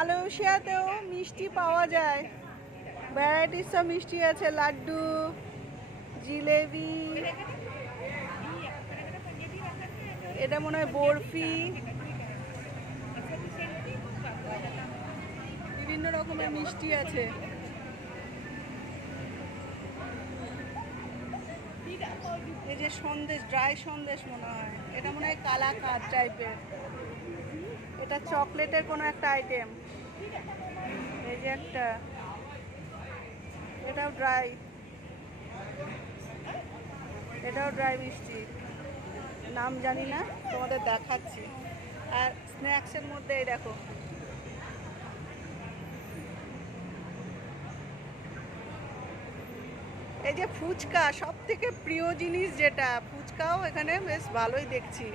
মালয়েশিয়াতেও মিষ্টি পাওয়া যায়, ভ্যারাইটিস সব মিষ্টি আছে, লাড্ডু, জিলেবি, এটা মনে হয় বরফি, বিভিন্ন রকমের মিষ্টি আছে। এই যে সন্দেশ, ড্রাই সন্দেশ মনে হয়, এটা মনে হয় কালাকাঁদ টাইপের, এটা চকলেটের কোনো একটা আইটেম। এই যে একটা, এটাও ড্রাই, এটাও ড্রাই মিষ্টি, নাম জানি না, তোমাদের দেখাচ্ছি। আর স্ন্যাক্সের মধ্যে এই দেখো, এই যে ফুচকা, সব থেকে প্রিয় জিনিস যেটা, ফুচকাও এখানে বেশ ভালোই দেখছি।